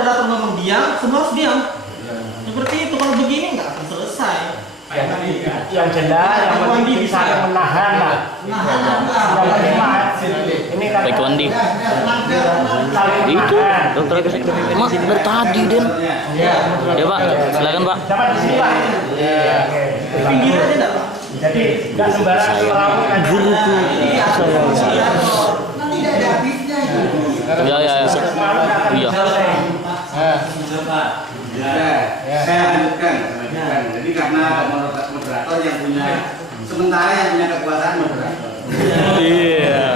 moderator ngomong diam, semua harus diam. Seperti itu, kalau begini nggak akan selesai. Yang jelas, yang penting bisa menahan lah. Ini kan Baik Wandi. Itu dokter Mas dari tadi Den. Ya Pak, silakan Pak. dapat di sini Pak. Pinggir aja enggak, Pak? Jadi nggak sembarang orang Guruku. Nanti tidak ada habisnya itu. Ya. Iya. Saya lanjutkan. Jadi karena moderator yang punya sementara yang punya kekuasaan moderator. Iya.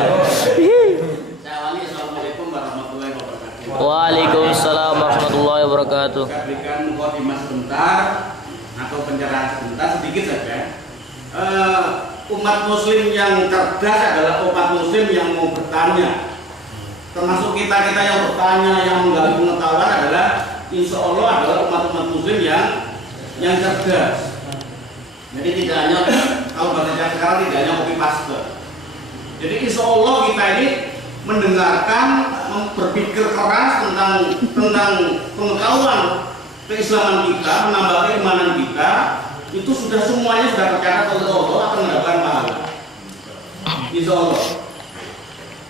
Saya awali assalamualaikum warahmatullahi wabarakatuh. Waalaikumsalam warahmatullahi wabarakatuh. Saya berikan mukadimah sebentar atau pencerahan sebentar sedikit saja. Umat Muslim yang cerdas adalah umat Muslim yang mau bertanya. Termasuk kita yang bertanya, yang menggali pengetahuan adalah insya Allah adalah umat-umat Muslim yang cerdas. Jadi tidak hanya kalau bahasa sekarang tidak hanya copy paste. Jadi insya Allah kita ini mendengarkan, berpikir keras tentang pengetahuan keislaman kita, menambah keimanan kita, itu sudah semuanya sudah tercatat oleh Allah akan mendapatkan pahala. Insya Allah.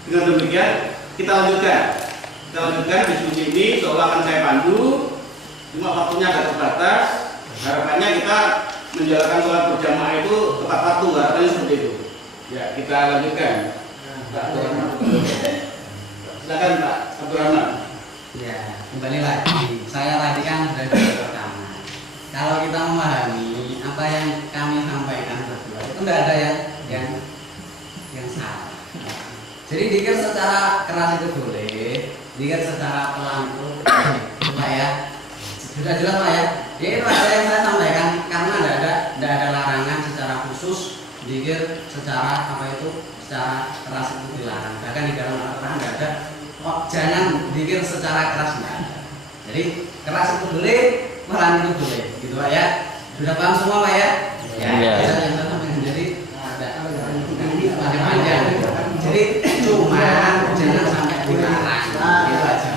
Dengan demikian kita lanjutkan diskusi ini. Insya Allah akan saya pandu. Cuma waktunya agak terbatas. Harapannya kita menjalankan sholat berjamaah itu tepat waktu. Harapannya seperti itu. Ya, kita lanjutkan. Pak Abdurrahman. Silakan Pak Abdurrahman. Ya, kembali lagi. Saya tadi kan sudah di pertama. Kalau kita memahami apa yang kami sampaikan berdua, itu tidak ada yang salah. Jadi dikir secara keras itu boleh, dikir secara pelan itu Pak ya. Sudah jelas Pak ya. Ya itu ada yang saya sampaikan karena tidak ada larangan secara khusus dikir secara secara keras itu dilarang. Bahkan di dalam Al-Quran tidak ada jangan dikir secara keras tidak ada. Jadi keras itu boleh, pelan itu boleh, gitu Pak ya. Sudah paham semua Pak ya? Iya. Jadi ada panjang-panjang. Jadi cuma jangan sampai dilarang, gitu aja.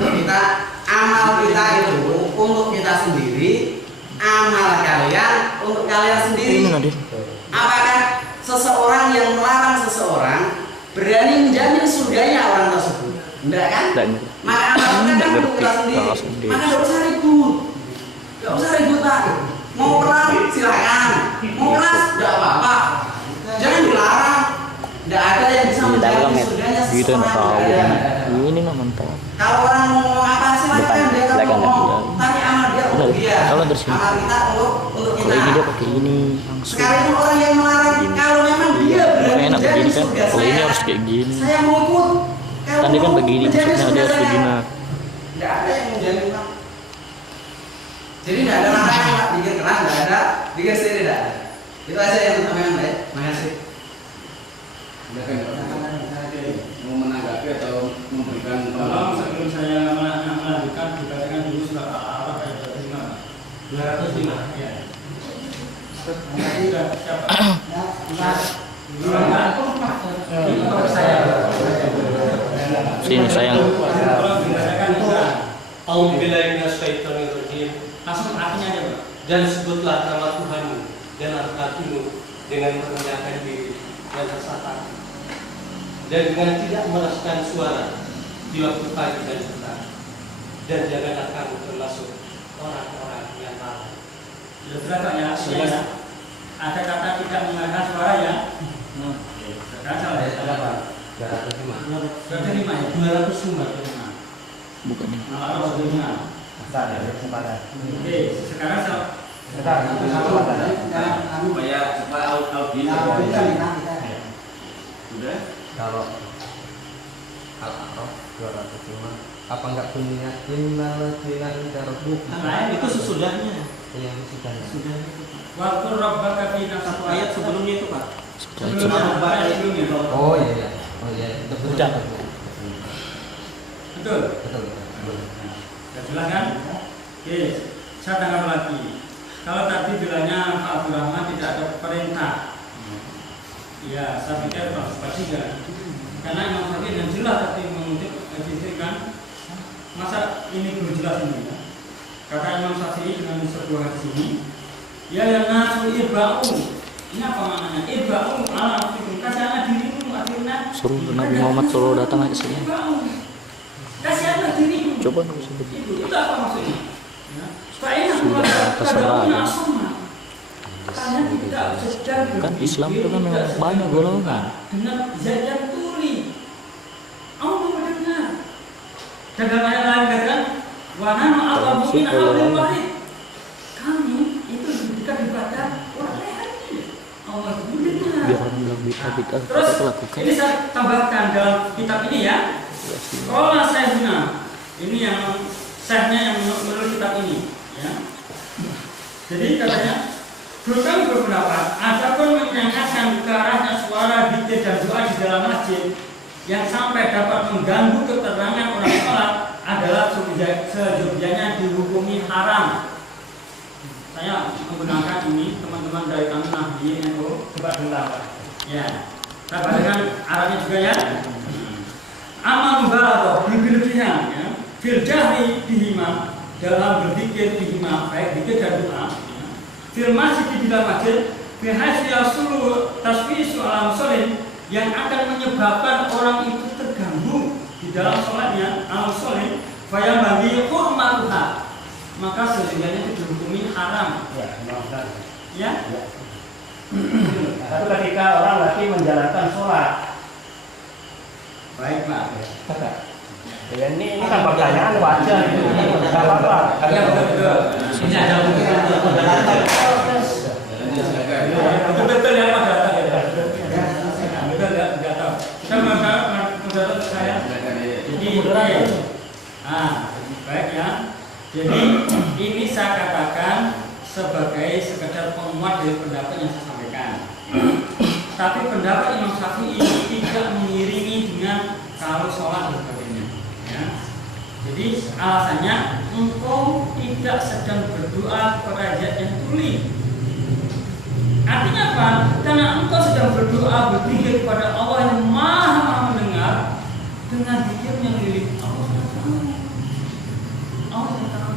Kita amal kita itu untuk kita sendiri, amal kalian untuk kalian sendiri. Apakah seseorang yang melarang seseorang berani menjamin surganya orang tersebut? Enggak kan? Maka amal kita kan untuk kita sendiri. Maka tidak usah ribut. Tidak usah ribut Pak. Mau pelan silakan. Mau keras tidak apa-apa. Jangan dilarang. Tidak ada yang bisa menjamin surganya seseorang. Ini mah mantap. Kalau orang mau ngomong apa silakan dia kan ngomong. Tapi amal dia untuk dia. Kalau dari sini. Amal kita untuk kita. Kalau ini dia pakai ini langsung. Sekalipun orang yang melarang, kalau memang dia berani Enak menjadi begini kan. surga Kalau ini saya, harus kayak gini. saya mau ikut. Kalau Kan dia kan mau begini, menjadi maksudnya dia surga harus saya, begini. tidak ada yang menjamin Pak. Jadi tidak ada larangan Pak, bikin keras tidak ada, bikin sendiri tidak ada. Itu aja yang sampaikan baik. Terima kasih. Mau menanggapi atau memberikan Kalau sebelum saya melanjutkan, dikatakan dulu surat Al-A'raf ayat 205. Ya. Nanti sudah siapa? Sini sayang. Kalau dikatakan sudah A'udzubillahi minasyaitonirrajim. langsung artinya aja Pak. Dan sebutlah nama Tuhanmu dan hatimu dengan merendahkan diri dan rasa takut, dan dengan tidak meraskan suara di waktu pagi dan petang, dan janganlah kamu termasuk orang-orang yang lalai. Sudah jelas Pak ya, artinya ada kata tidak mengeluarkan suara ya. Sekarang salah ya. 205. 205 ya. 205. Bukan ini. Al-A'raf 205. Oke, sekarang supaya audit sudah. Kalau Al-A'raf 205 apa enggak bunyinya innalladzina inda rabbika Nah, itu sesudahnya. yang sudahnya Sudah. Waqur rabbaka fi Satu nafsika. ayat sebelumnya itu Pak. Sebelum ayat sebelumnya. oh iya betul Udah. Betul. betul Sudah jelas kan? Oke, saya tangkap lagi. Kalau tadi bilangnya Pak Abdurrahman tidak ada perintah, ya saya pikir Pak Syafi'i kan, karena Imam Syafi'i dan jelas tadi mengutip hadis kan masa ini belum jelas ini ya. Kata Imam Syafi'i dengan sebuah hadis ini, ya yang nasu irba'u. Ini apa maknanya? Irba'u ala anfusikum, kasihanlah dirimu akhirnya. Suruh Nabi Muhammad suruh datang aja sini. Kasihanlah dirimu. Coba nggak usah begitu. Itu apa maksudnya? Ya. Supaya ini terserah ya. Kalian tidak sedang Kan Islam itu kan memang banyak golongan. dengan zat yang tuli. Allah mendengar. Dan dalam ayat lain katakan, wa nahnu aqrabu min hablil warid. Kami itu dekat daripada orang leher ini. Allah mendengar. Biar orang bilang bid'ah Terus kita lakukan. ini saya tambahkan dalam kitab ini ya. Qala Syekhuna. Ini yang syekhnya yang menulis kitab ini ya. Jadi katanya bukan berpendapat adapun menyanyikan ke arahnya suara zikir dan doa di dalam masjid yang sampai dapat mengganggu keterangan orang sholat adalah sejujurnya dihukumi haram. Saya menggunakan ini teman-teman dari kami Nahdliyin NU coba dengar ya. Saya bacakan Arabnya juga ya. Amal mubalagah berlebihan ya. Fil jahri bihima dalam berzikir bihima baik zikir dan doa. Fil masjid di dalam masjid bihais yasulu tasfisu alam solin yang akan menyebabkan orang itu terganggu di dalam sholatnya alam solin faya bagi hurmatuha maka sesungguhnya itu dihukumi haram ya. Tapi ketika orang lagi menjalankan sholat, Baik Pak. ya ini kan pertanyaan wajar itu, nggak apa-apa. Ya betul. Ini ada betul yang pada data ya. Betul nggak tahu. Kita mendapat saya. Jadi baik ya. Jadi ini saya katakan sebagai sekedar penguat dari pendapat yang saya sampaikan. Tapi pendapat Imam Syafi'i tidak mengiringi dengan kalau sholat dan sebagainya. Ya. Jadi alasannya engkau tidak sedang berdoa kepada zat yang tuli. Artinya apa? Karena engkau sedang berdoa berzikir kepada Allah yang maha mendengar dengan zikir yang lirik Allah tahu. Allah tahu.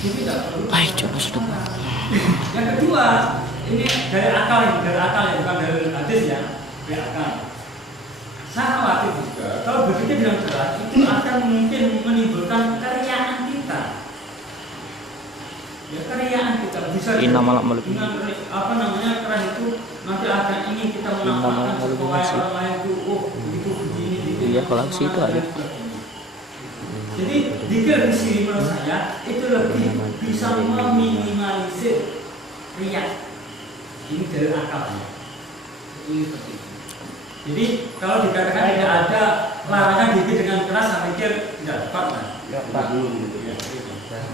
Jadi tidak perlu. Baik, coba sudah. Yang kedua, ini dari akal ya, bukan dari hadis ya, dari akal. Saya khawatir juga kalau berzikir dengan keras itu akan mungkin menimbulkan keriaan kita. Ya keriaan kita bisa dengan apa namanya keras itu nanti akan ingin kita menampakkan supaya orang lain itu begitu begini gitu. Iya, kalau situ ada. Jadi zikir di sini menurut saya itu lebih bisa meminimalisir riya. Ini dari akal. Ini seperti itu. Jadi kalau dikatakan tidak ada larangan zikir dengan keras, saya pikir tidak tepat kan? Ya, Pak dulu gitu ya.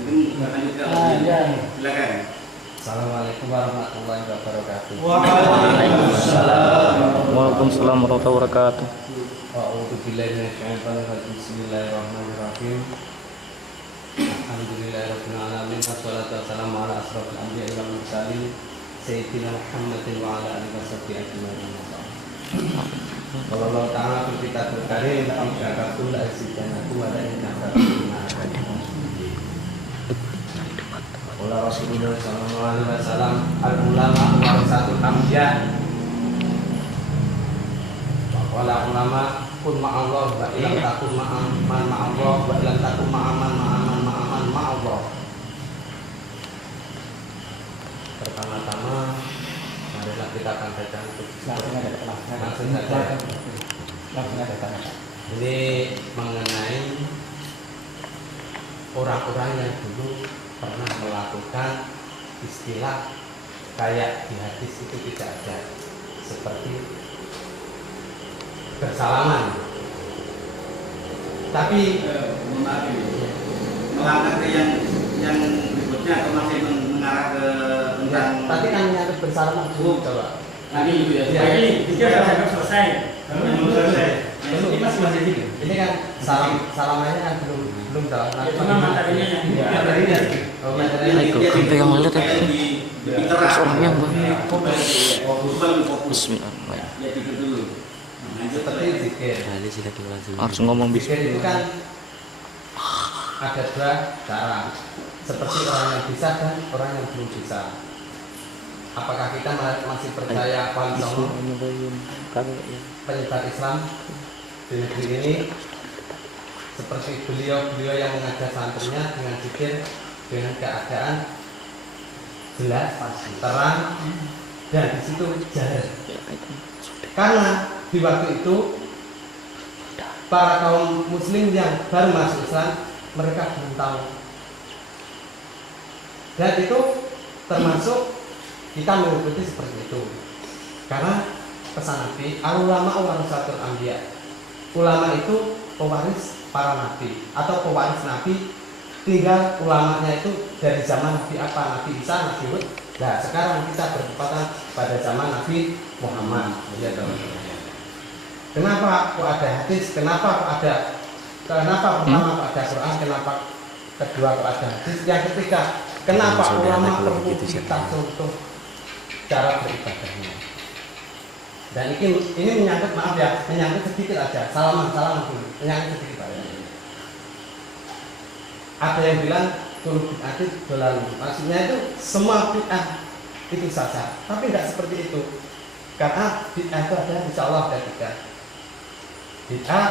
Mungkin lanjutkan lagi. Silakan. Assalamualaikum warahmatullahi wabarakatuh. Waalaikumsalam warahmatullahi wabarakatuh. A'udzubillahi minasyaitonir rajim. Bismillahirrahmanirrahim. Alhamdulillahirabbil alamin. Wassalatu wassalamu ala asrofil anbiya'i wal mursalin sayyidina Muhammadin wa ala alihi washabbihi ajmain. Allah Ta'ala berkata berkarim jika kula asidanaku wa la inna Allah Rasulullah sallallahu alaihi wasallam al-ulama warasatul anbiya. Wala ulama kun ma'allah wa ilam takun ma'aman ma'allah wa ilam takun ma'aman ma'allah. Pertama-tama marilah kita akan langsung saja. Ini mengenai orang-orang yang dulu pernah melakukan istilah kayak di hadis itu tidak ada, seperti bersalaman. Tapi melangkah ke yang berikutnya atau masih mengarah ke tentang tadi kan nyari bersalaman dulu coba. tadi itu ya. Jadi zikir sudah selesai. Belum selesai. Ini masih dikit. Ini kan salamannya kan belum tahu. Cuma materinya yang Materinya. Oh, materinya. Sampai yang lihat ya. Orang yang fokus. Bismillahirrahmanirrahim. Ya dikit dulu. Lanjut Seperti zikir. Harus ngomong Zikir itu kan ada dua cara, seperti orang yang bisa dan orang yang belum bisa. Apakah kita masih percaya Wali Songo, penyebar Islam di negeri ini, seperti beliau yang mengajar santrinya dengan zikir, dengan keadaan jelas, terang, dan di situ jahar. Karena di waktu itu para kaum muslim yang baru masuk Islam, mereka belum tahu. Dan itu termasuk kita mengikuti seperti itu. Karena pesan Nabi, al-ulama warasatul anbiya. Ulama itu pewaris para nabi atau pewaris nabi. Tinggal ulamanya itu dari zaman Nabi apa? Nabi Isa, Nabi Hud. Nah, sekarang kita bertepatan pada zaman Nabi Muhammad. Ya, kenapa kok ada hadis? Kenapa pertama kok ada Quran? Kenapa kedua kok ada hadis? Yang ketiga, kenapa ulama perlu kita contoh cara beribadahnya? Dan ini menyangkut, maaf ya, menyangkut sedikit aja. Salaman dulu, menyangkut sedikit aja. Ada yang bilang kullu bid'atin dolalah. Maksudnya itu semua bid'ah itu saja. Tapi tidak seperti itu. Karena bid'ah itu ada, insya Allah ada tiga. Bid'ah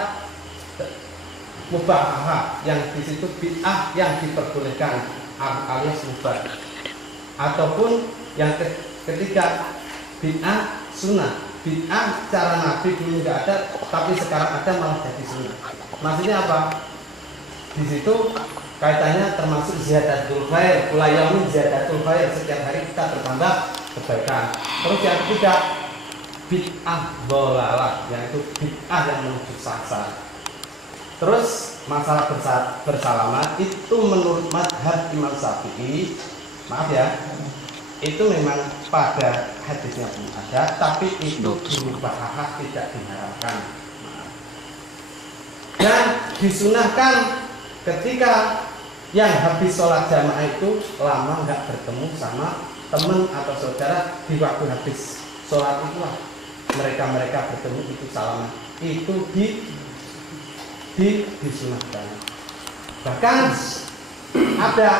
mubahah, yang di situ bid'ah yang diperbolehkan alias mubah. Ataupun yang ketiga bid'ah sunnah. Bid'ah cara Nabi dulu nggak ada, tapi sekarang ada malah jadi sunnah. Maksudnya apa? Di situ kaitannya termasuk ziyadatul khair, kulayamin ziyadatul khair, setiap hari kita bertambah kebaikan. Terus yang ketiga bid'ah dhalalah, yaitu bid'ah yang menuju sesat. Terus masalah bersalamat itu menurut madhab Imam Syafi'i, maaf ya, itu memang pada hadisnya pun ada, tapi itu berubah tidak diharapkan. Dan disunahkan ketika yang habis sholat jamaah itu lama nggak bertemu sama teman atau saudara, di waktu habis sholat itulah mereka bertemu, itu salaman, itu disunahkan. Bahkan ada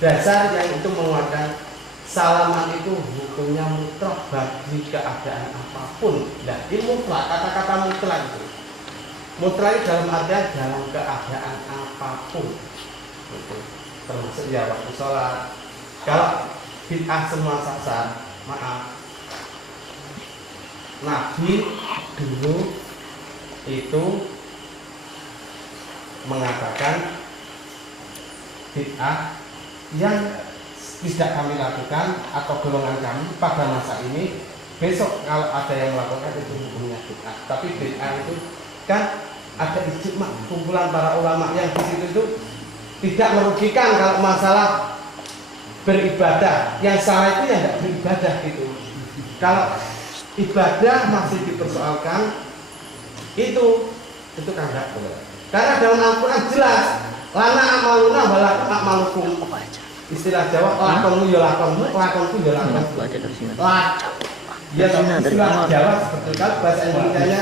dasar yang itu menguatkan salaman itu hukumnya mutlak bagi keadaan apapun. Nah, ini mutlak, kata-kata mutlak itu mutlak dalam artian dalam keadaan apapun itu, termasuk ya waktu sholat. Kalau bid'ah semua sasar, maaf, Nabi dulu itu mengatakan bid'ah yang tidak kami lakukan atau golongan kami pada masa ini, besok kalau ada yang melakukan itu hukumnya bid'ah. Tapi bid'ah itu kan ada ijma, kumpulan para ulama yang di situ itu tidak merugikan kalau masalah beribadah. Yang salah itu yang tidak beribadah gitu. Kalau ibadah masih dipersoalkan, itu kan tidak boleh. Karena dalam Al-Quran jelas, lana amaluna walakum akmalukum. Istilah Jawa, lakonmu ya lakonmu, lakonku ya lakonku. Ya, istilah Jawa seperti itu, bahasa Indonesia.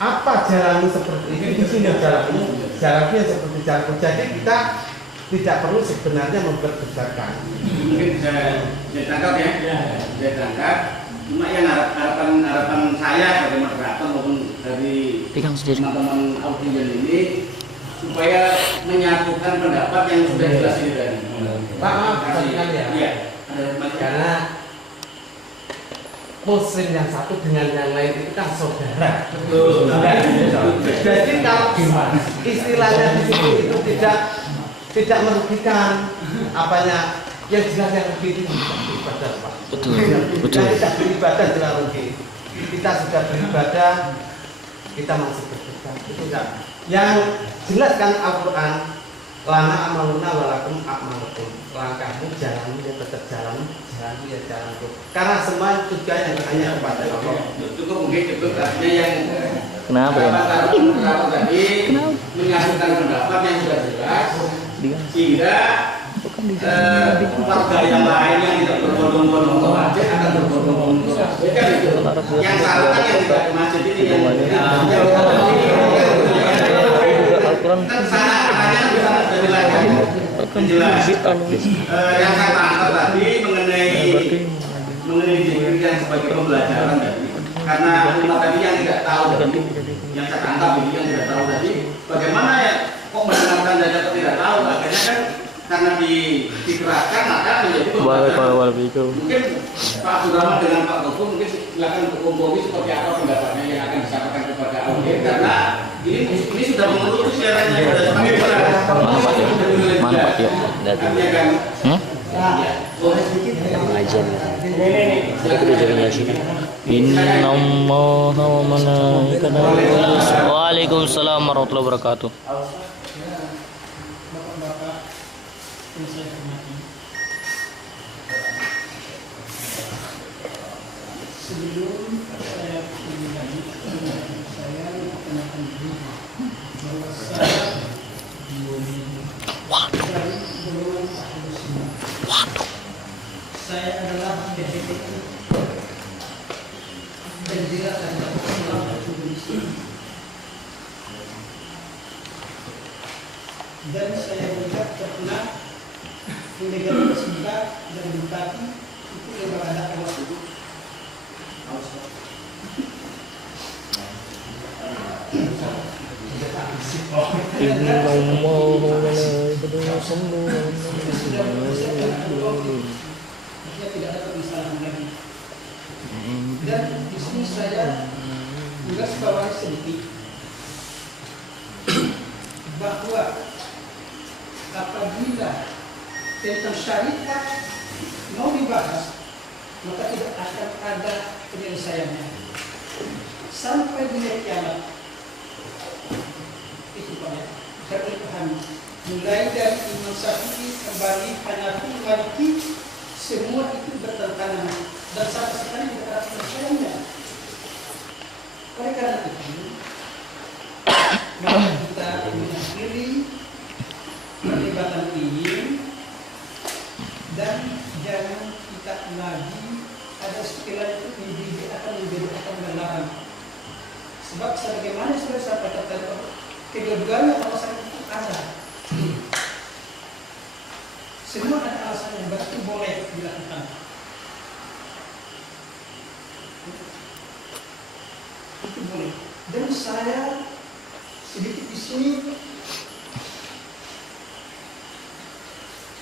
Apa jalanmu seperti ini? Di sini jalanmu seperti jalanku. Jadi kita tidak perlu sebenarnya memperbesarkan. Mungkin saya tangkap ya, saya tangkap. Cuma yang harapan saya dari moderator maupun dari teman-teman audiens ini supaya menyatukan pendapat yang sudah jelas ini tadi. Maaf, ya. Karena Muslim yang satu dengan yang lain itu kan saudara. Betul. Jadi kalau istilahnya di situ itu tidak merugikan apanya, yang jelas yang rugi itu beribadah, Pak. Betul. Yang tidak beribadah jelas rugi. Kita sudah beribadah, kita masih beribadah, itu enggak. Yang jelas kan Al-Quran, lana amaluna walakum akmalukum. Langkahmu, jalanmu ya tetap jalanmu ya jalanku. Karena semua tujuannya hanya kepada Allah. Cukup mungkin cukup artinya yang Kenapa ya? tadi menyatukan pendapat yang sudah jelas, sehingga warga yang lain yang tidak berbondong-bondong ke masjid akan berbondong-bondong ke masjid, kan itu. Yang salah kan yang tidak ke masjid ini yang sana arahnya di sana sudah jelas ya. Jelas. Yang saya tangkap tadi mengenai diri yang sebagai pembelajaran tadi. Karena umat tadi yang tidak tahu tadi, yang saya tangkap ini yang tidak tahu tadi, bagaimana ya kok mendengarkan dan dapat tidak tahu, akhirnya kan karena dikerahkan maka menjadi pembelajaran. Mungkin Pak Sudraman dengan Pak Gofur mungkin silakan berkompromi seperti apa pendapatnya yang akan disampaikan kepada audiens, karena ini sudah mengerucut siarannya sudah semakin berat. Mantap ya. Artinya kan Pengajian. Itu jadinya sini. Innallaha wa malaikatahu. Waalaikumsalam warahmatullahi wabarakatuh. Bapak-bapak yang saya hormati, sebelum saya memulai saya mengenalkan diri bahwa saya dari golongan Ahlus Sunnah. Saya adalah DPTI bendera dan Islam Indonesia. Dan saya juga pernah menegakkan sebelah dan bupati itu yang ada awas itu. Tidak ada permasalahan lagi. Dan di sini saya juga sebawahi sedikit bahwa apabila tentang syariat mau dibahas, maka tidak akan ada penyelesaiannya sampai dunia kiamat. Itu Pak ya, harus dipahami. Mulai dari Imam Syafi'i, kembali Hanafi, Maliki, semua itu bertentangan dan sama sekali tidak ada penyelesaiannya. Oleh karena itu, maka kita mengakhiri perdebatan ini dan jangan kita lagi ada istilah itu akan melarang. Sebab sebagaimana sudah saya katakan, kedua-duanya alasan itu ada. Semua ada alasan yang berarti boleh dilakukan. Itu boleh. Dan saya sedikit di sini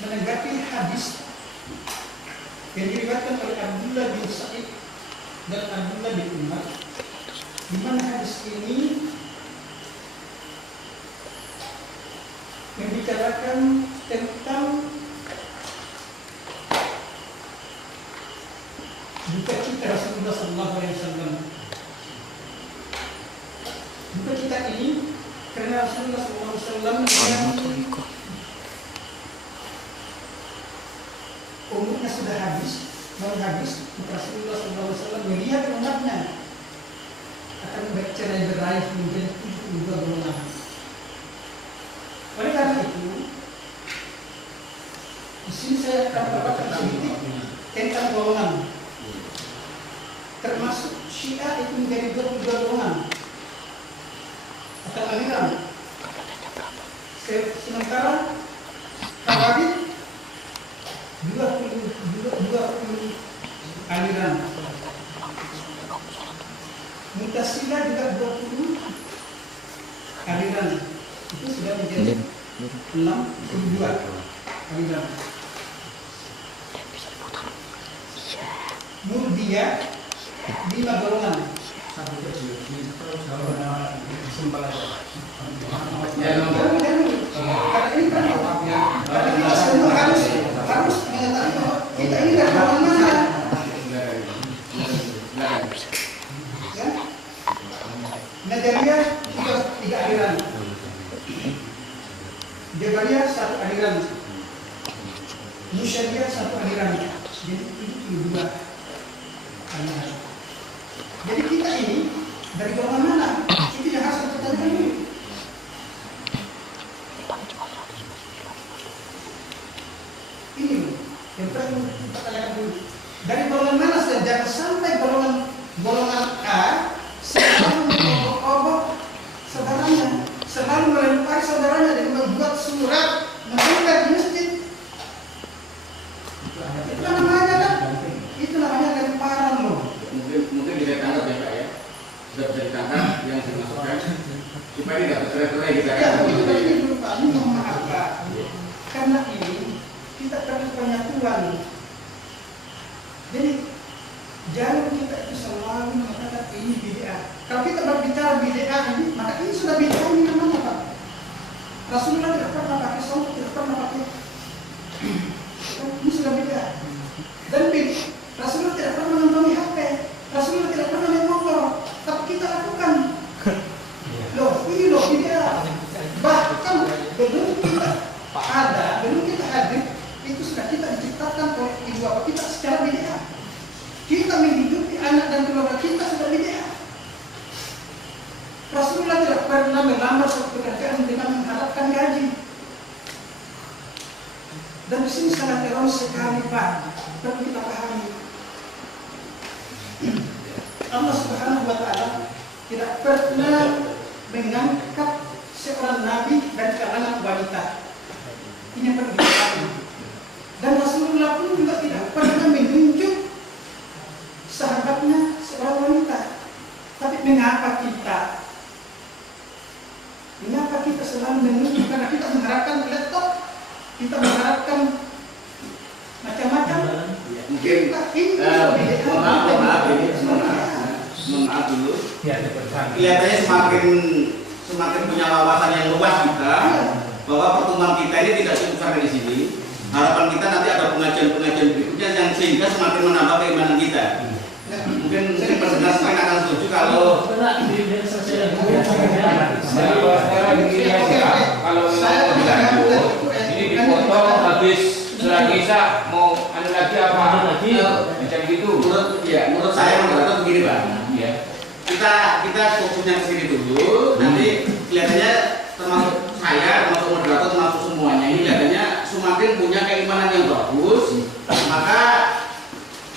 menanggapi hadis yang diriwayatkan oleh Abdullah bin Sa'id dan Abdullah bin Umar, di mana hadis ini membicarakan tentang duka cita Rasulullah SAW. Duka cita ini karena Rasulullah SAW umurnya sudah habis, Rasulullah SAW melihat umatnya akan bercerai-berai menjadi 72 golongan. Oleh karena itu, di sini saya akan berkata sedikit tentang golongan. Termasuk Syiah itu menjadi 22 golongan atau aliran. Sementara Khawarij 20 aliran. Mu'tazilah juga 20 aliran. Itu sudah menjadi 62 aliran. Murji'ah 5 golongan. Karena ini kan karena kita semua harus mengetahui bahwa kita ini dari golongan mana. Ya? Najariyah 3 aliran. Jabariyah 1 aliran. Musyadiyah 1 aliran. Jadi itu 2 aliran. Jadi kita ini dari golongan mana? Itu yang harus kita tanyakan dulu. Ini yang perlu kita tanyakan dulu. Dari golongan mana saja? Jangan sampai golongan A selalu mengobok-obok saudaranya, selalu melempari saudaranya. cerai kita Ya, kan. itu tadi dulu Pak, ini mohon maaf Pak. Karena ini kita perlu penyatuan. Jadi jangan kita itu selalu mengatakan ini bid'ah. Kalau kita berbicara bid'ah ini, maka ini sudah bid'ah ini namanya Pak. Rasulullah tidak pernah pakai sholat, tidak pernah pakai. Ini sudah bid'ah. Dan Rasulullah tidak pernah menonton HP. Rasulullah tidak pernah naik motor. Tapi kita lakukan. Loh, ini loh bid'ah. Bahkan belum kita ada, belum kita hadir, itu sudah kita diciptakan oleh ibu bapak kita secara bid'ah. Kita menghidupi anak dan keluarga kita sudah bid'ah. Rasulullah tidak pernah melamar suatu pekerjaan dengan mengharapkan gaji. Dan di sini sangat error sekali Pak, perlu kita pahami. Allah Subhanahu wa Ta'ala tidak pernah mengangkat seorang nabi dari kalangan wanita. Ini yang perlu dipahami. Dan Rasulullah pun juga tidak pernah menunjuk sahabatnya seorang wanita. Tapi mengapa kita selalu menunjuk? Karena kita mengharapkan laptop, kita mengharapkan macam-macam. Mungkin maaf dulu. Kelihatannya semakin punya wawasan yang luas kita bahwa pertemuan kita ini tidak cukup sampai di sini. Harapan kita nanti ada pengajian-pengajian berikutnya yang sehingga semakin menambah keimanan kita. Mungkin pendengar sekalian akan setuju kalau ini dipotong habis setelah kisah mau ada lagi apa? Macam gitu. Menurut saya begini Pak. Ya. Kita fokusnya ke sini dulu. Nanti kelihatannya termasuk saya, termasuk moderator, termasuk semuanya ini kelihatannya semakin punya keimanan yang bagus. Maka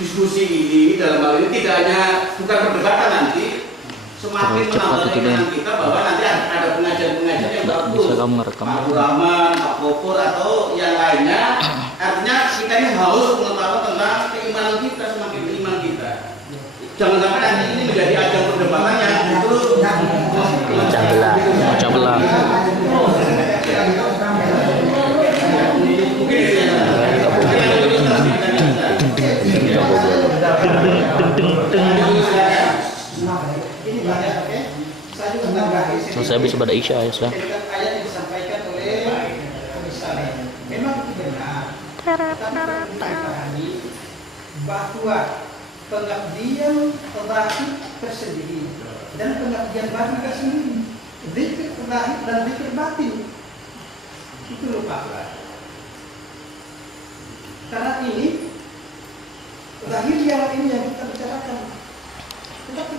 diskusi ini dalam hal ini tidak hanya bukan perdebatan nanti, semakin menambah keimanan kita bahwa nanti ada pengajian-pengajian yang bagus. Pak Abdul Rahman, Pak Kopur atau yang lainnya. Artinya kita ini haus mengetahui tentang keimanan kita, semakin beriman kita. Jangan sampai nanti ini menjadi ajang perdebatan yang justru Pecah belah. Selesai habis pada Isya ya sudah. Ayat yang disampaikan oleh Komisaris memang itu benar. Tapi dipahami bahwa pengabdian terakhir tersendiri dan pengabdian batin tersendiri, zikir terakhir dan zikir batin itu lupakan. Karena ini lahirnya ini yang kita bicarakan. Tetapi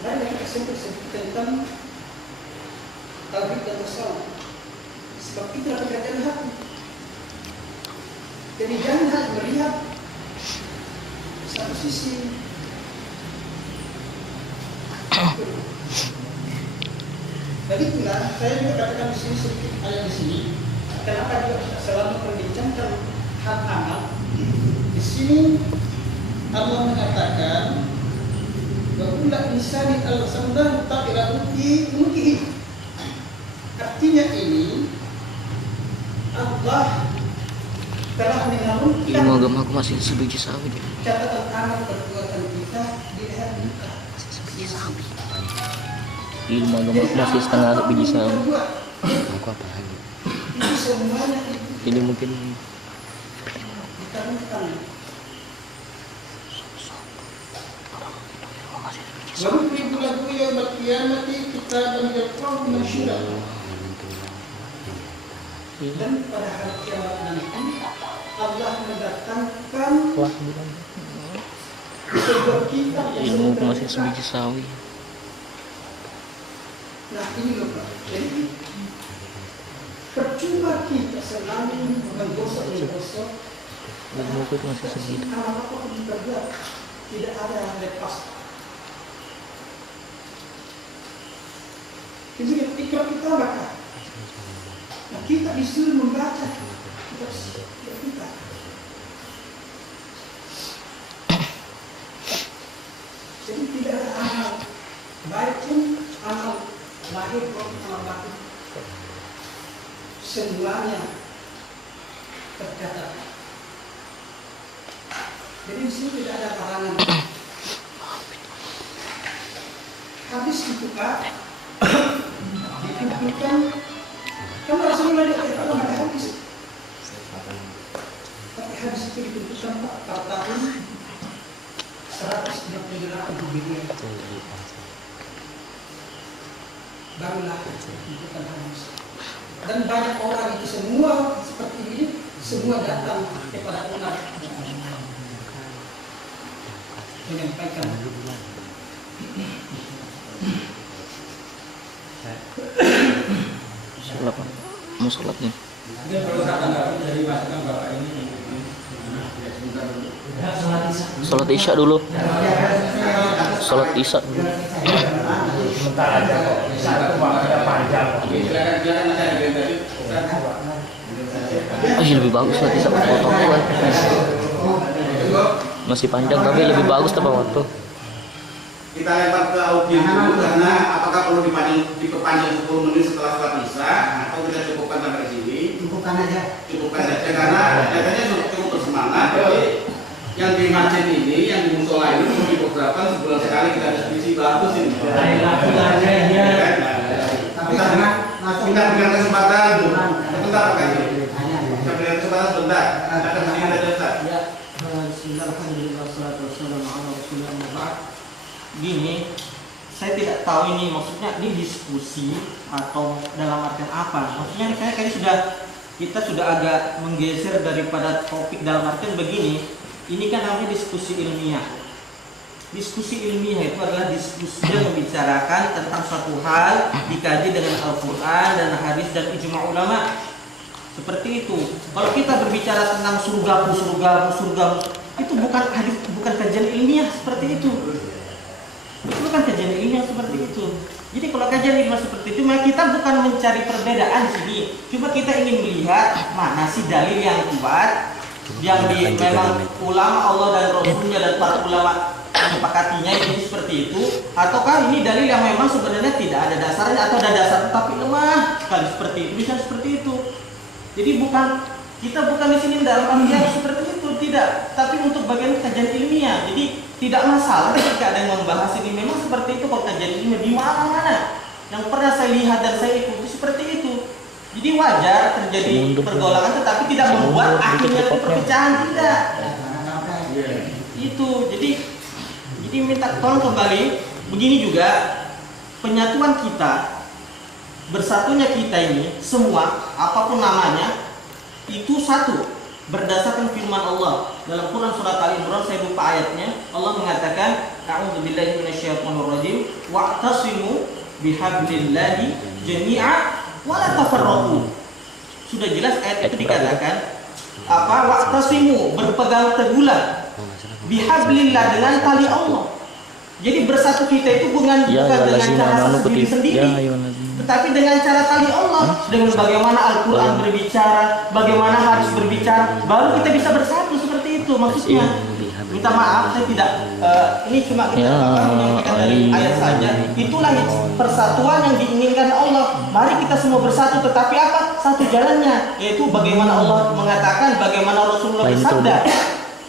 mari kita sedikit tentang tauhid dan tasawuf. Sebab itu adalah pekerjaan hati. Jadi jangan hanya melihat satu sisi. Jadi itulah saya juga katakan di sini sedikit ayat di sini. Kenapa juga kita selalu membincangkan hal amal? Di sini Allah mengatakan bahwa insani al-samdan ta'ila uki. Artinya ini Allah telah mengarunkan Ilmu agama aku masih sebiji sawi. catatan amal perbuatan kita di leher kita. Ilmu agama aku masih setengah sebiji sawi. Aku apa lagi? Itu semuanya itu Jadi mungkin dikarenakan. Lalu lagu yang berkiamati kita menjadikan masyarakat. Dan pada hari kiamat nanti Allah mendatangkan sebuah kitab yang ilmu aku masih sebiji sawi. Nah ini loh Pak. Jadi percuma kita selalu menggosok Ilmu aku masih segitu. amal apa pun diperbuat, tidak ada yang lepas. Ini ikrar kita baca. Nah, kita disuruh membaca kitab kita. Jadi tidak ada amal baik pun amal lahir maupun amal batin semuanya tercatat. Jadi di sini tidak ada larangan. Hadis dibuka, dikumpulkan. Kan Rasulullah dikatakan ada hadis. Tapi hadis itu dikumpulkan per tahun 168 miliar. Barulah dikumpulkan hadis. Dan banyak orang itu semua seperti ini, semua datang kepada Umar menyampaikan Sholat, mau sholat nih. Mungkin perlu saya tanggapi dari masukan Bapak ini. Sholat isya dulu. Sholat isya dulu. Sebentar aja kok. Isya itu waktunya panjang. Lebih bagus sholat isya pakai foto kan. Masih panjang tapi lebih bagus tanpa foto. Kita lempar ke audiens dulu karena apakah perlu diperpanjang 10 menit setelah sholat isya atau kita cukupkan sampai sini? cukupkan aja Karena katanya cukup bersemangat. Jadi yang di masjid ini, yang di musola ini perlu diprogramkan sebulan sekali kita diskusi bagus ini. Kita berikan kesempatan sebentar Pak Kaji. Kita berikan kesempatan sebentar. Ada masih ada dasar. Gini, saya tidak tahu ini maksudnya ini diskusi atau dalam artian apa. Maksudnya kayaknya kita sudah agak menggeser daripada topik dalam artian begini. Ini kan namanya diskusi ilmiah. Diskusi ilmiah itu adalah diskusi yang membicarakan tentang suatu hal dikaji dengan Al-Quran dan hadis dan ijma ulama. Seperti itu. Kalau kita berbicara tentang surga, itu bukan kajian ilmiah seperti itu. Itu bukan kajian ilmiah seperti itu. Jadi kalau kajian ilmiah seperti itu, maka kita bukan mencari perbedaan di sini. Cuma kita ingin melihat mana sih dalil yang kuat yang memang ulama Allah dan Rasulnya dan para ulama menyepakatinya ini seperti itu, ataukah ini dalil yang memang sebenarnya tidak ada dasarnya atau ada dasar tapi lemah sekali seperti itu, bisa seperti itu. Jadi kita bukan di sini dalam artian seperti itu, tidak, tapi untuk bagian kajian ilmiah. Jadi tidak masalah ketika ada yang membahas ini memang seperti itu. Kalau kajian ilmiah di mana-mana yang pernah saya lihat dan saya ikuti seperti itu. Jadi wajar terjadi pergolakan, tetapi tidak membuat akhirnya perpecahan, tidak. Itu jadi minta tolong kembali. Begini juga penyatuan kita, bersatunya kita ini semua apapun namanya itu satu berdasarkan firman Allah dalam Quran surat Ali Imran, saya lupa ayatnya. Allah mengatakan a'udzubillahi minasyaitonirrajim wa'tasimu bihablillahi jami'a wa la tafarraqu. Sudah jelas ayat itu dikatakan apa? Wa'tasimu, berpegang teguhlah bihablillah, dengan tali Allah. Jadi bersatu kita itu bukan dengan cara sendiri-sendiri, tetapi dengan cara tali Allah, dengan bagaimana Al-Quran berbicara, bagaimana hadis berbicara, baru kita bisa bersatu seperti itu. Maksudnya, minta maaf saya tidak, ini cuma kita menyampaikan dari ayat saja. Itulah persatuan yang diinginkan Allah. Mari kita semua bersatu, tetapi apa? Satu jalannya, yaitu bagaimana Allah mengatakan, bagaimana Rasulullah bersabda.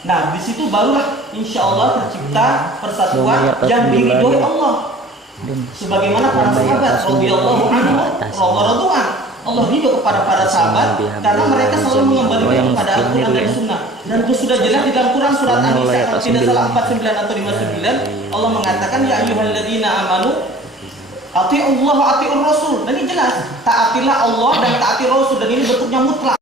Nah, di situ barulah insya Allah tercipta persatuan yang diridhoi Allah. Sebagaimana para sahabat radhiyallahu anhum wa radwan, Allah ridho kepada para sahabat karena mereka selalu mengembalikan kepada Al-Quran dan Sunnah. Dan itu sudah jelas di dalam Quran surat An-Nisa kalau tidak salah 49 atau 59, Allah mengatakan ya ayyuhalladzina amanu atii'ullah wa atii'ur rasul. Dan ini jelas, taatilah Allah dan taati Rasul, dan ini bentuknya mutlak.